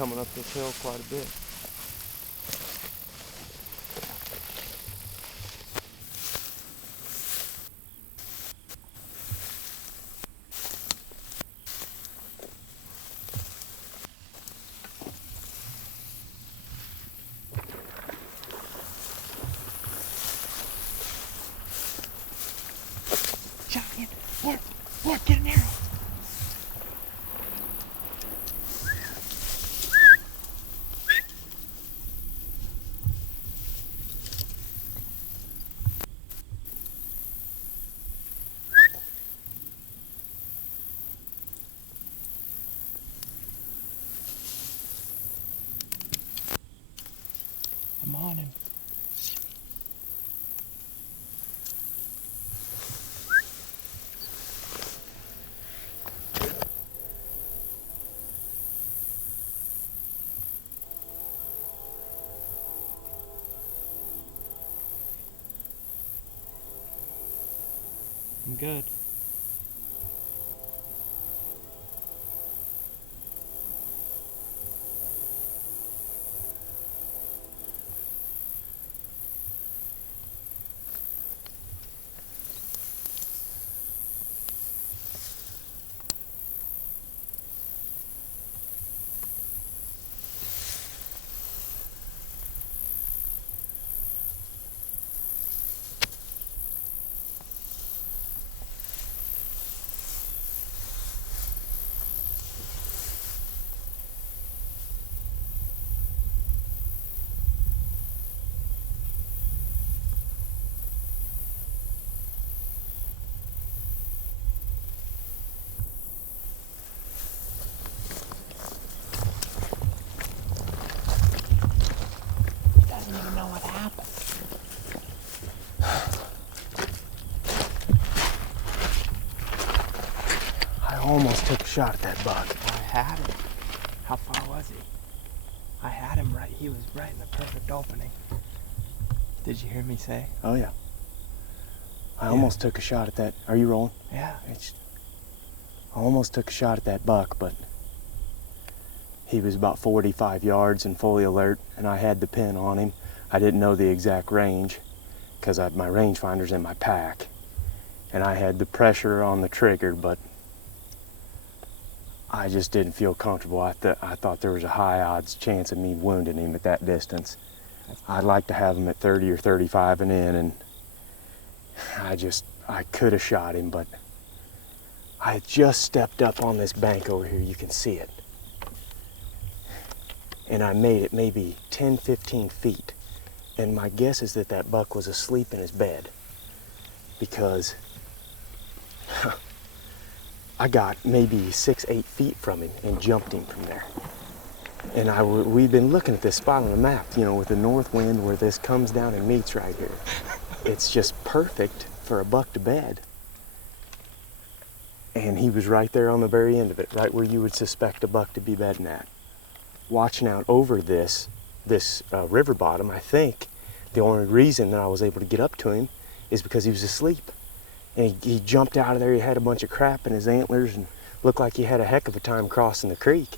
coming up this hill quite a bit. Giant! Wart, get an arrow! I'm on him. I'm good. Doesn't even know what happened. I almost took a shot at that buck. I had him. How far was he? I had him right. He was right in the perfect opening. Did you hear me say? Oh yeah. I almost took a shot at that. Are you rolling? Yeah. I almost took a shot at that buck, but he was about 45 yards and fully alert, and I had the pin on him. I didn't know the exact range because my rangefinder's in my pack, and I had the pressure on the trigger, but I just didn't feel comfortable. I thought there was a high odds chance of me wounding him at that distance. I'd like to have him at 30 or 35 and in, and I could have shot him, but I had just stepped up on this bank over here. You can see it. And I made it maybe 10, 15 feet. And my guess is that that buck was asleep in his bed, because I got maybe 6, 8 feet from him and jumped him from there. And we've been looking at this spot on the map, you know, with the north wind where this comes down and meets right here. It's just perfect for a buck to bed. And he was right there on the very end of it, right where you would suspect a buck to be bedding at. Watching out over this river bottom, I think the only reason that I was able to get up to him is because he was asleep. And he jumped out of there. He had a bunch of crap in his antlers and looked like he had a heck of a time crossing the creek.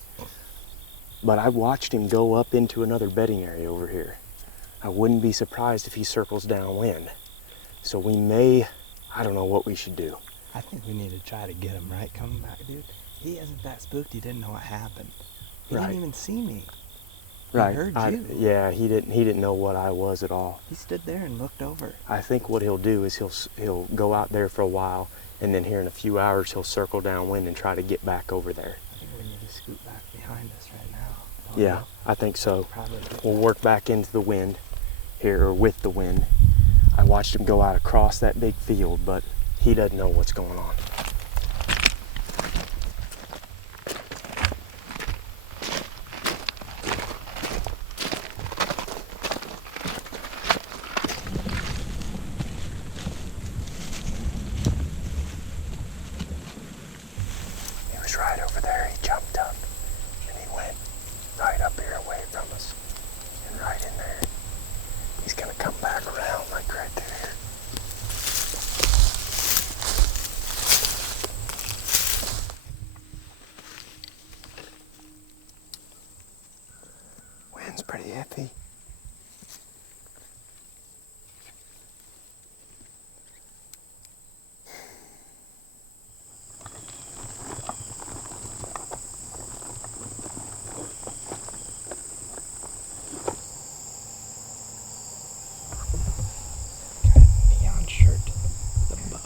But I watched him go up into another bedding area over here. I wouldn't be surprised if he circles downwind. So we may, I don't know what we should do. I think we need to try to get him right coming back, dude. He isn't that spooked. He didn't know what happened. He didn't even see me. He heard you. Yeah, he didn't know what I was at all. He stood there and looked over. I think what he'll do is he'll go out there for a while, and then here in a few hours he'll circle downwind and try to get back over there. I think we need to scoot back behind us right now. Yeah, I think so. Probably we'll work back into the wind here, or with the wind. I watched him go out across that big field, but he doesn't know what's going on. He was right over there. He jumped up and he went right up here away from us and right in there. He's gonna come back around like right there. Wind's pretty iffy. Neon shirt, the bow.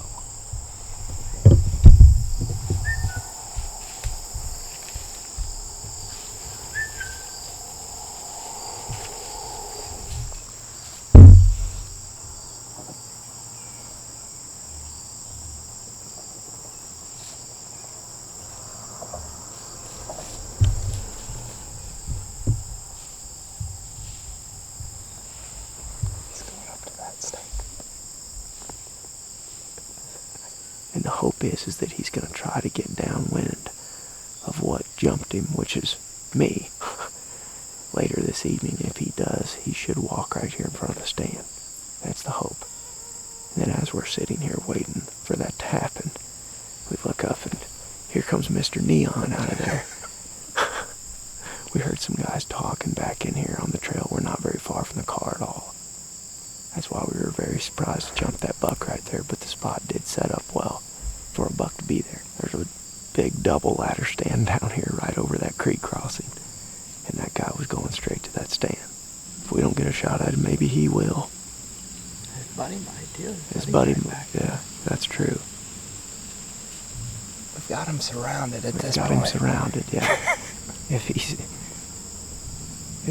And the hope is that he's going to try to get downwind of what jumped him, which is me. Later this evening, if he does, he should walk right here in front of the stand. That's the hope. And then as we're sitting here waiting for that to happen, we look up and here comes Mr. Neon out of there. We heard some guys talking back in here on the trail. We're not very far from the car at all. That's why we were very surprised to jump that buck right there, but the spot did set up well for a buck to be there. There's a big double ladder stand down here right over that creek crossing, and that guy was going straight to that stand. If we don't get a shot at him, maybe he will. His buddy might too. His buddy might, yeah, that's true. We've got him surrounded at this We've point. got him surrounded, yeah. If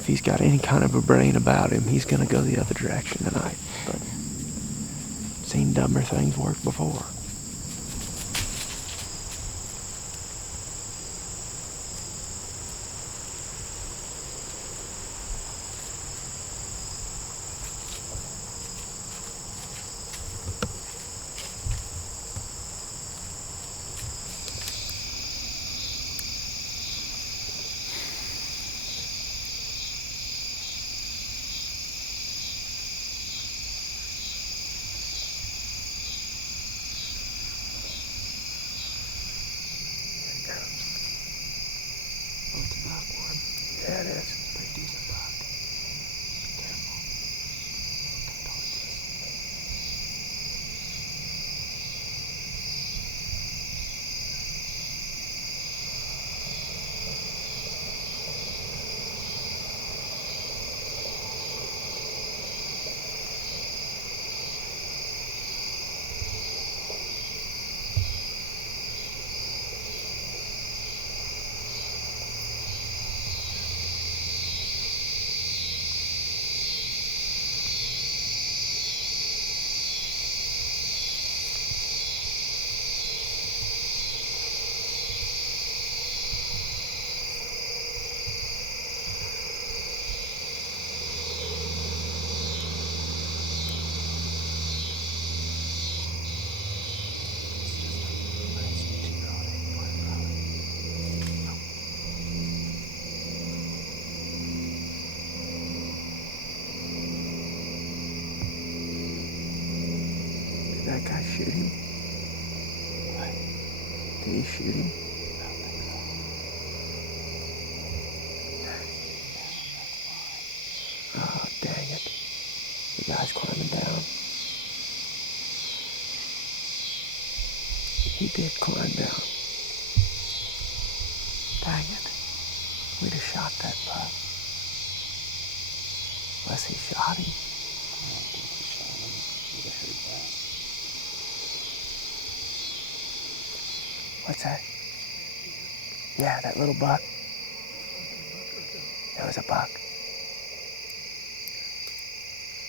he's got any kind of a brain about him, he's going to go the other direction tonight. But seen dumber things work before. Oh, it's a buck, Warb. Yeah, it is. Pretty decent buck. Be careful. Looking towards us. Did that guy shoot him? What? Did he shoot him? I don't think so. Oh, dang it. The guy's climbing down. He did climb down. Dang it. We'd have shot that buck. Unless he shot him. I don't think he shot him. You'd have heard that. What's that? Yeah, that little buck. It was a buck.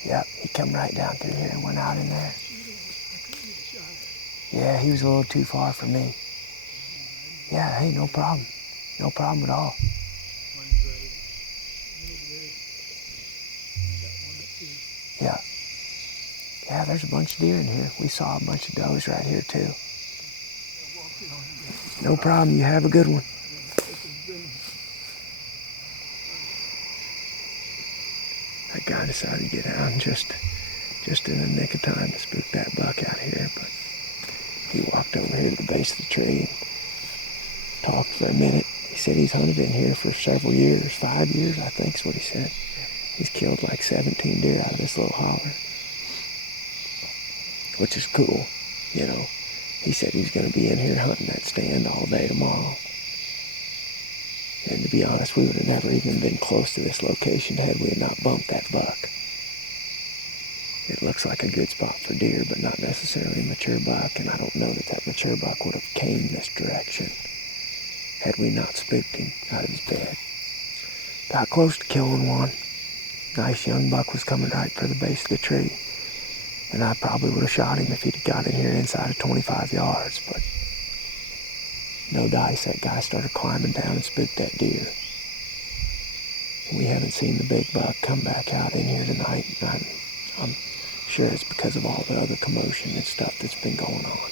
Yep, he come right down through here and went out in there. Yeah, he was a little too far for me. Yeah, hey, no problem. No problem at all. Yeah. Yeah, there's a bunch of deer in here. We saw a bunch of does right here, too. No problem. You have a good one. That guy decided to get out just in the nick of time to spook that buck out here, but he walked over here to the base of the tree and talked for a minute. He said he's hunted in here for several years, 5 years, I think is what he said. He's killed like 17 deer out of this little holler, which is cool, you know. He said he was going to be in here hunting that stand all day tomorrow. And to be honest, we would have never even been close to this location had we not bumped that buck. It looks like a good spot for deer, but not necessarily a mature buck, and I don't know that that mature buck would have came this direction had we not spooked him out of his bed. Got close to killing one. Nice young buck was coming right for the base of the tree. And I probably would have shot him if he'd got in here inside of 25 yards, but no dice, that guy started climbing down and spooked that deer. And we haven't seen the big buck come back out in here tonight, and I'm sure it's because of all the other commotion and stuff that's been going on.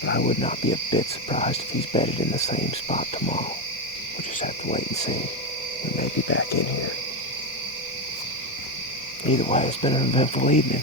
But I would not be a bit surprised if he's bedded in the same spot tomorrow. We'll just have to wait and see. We may be back in here. Either way, it's been an eventful evening.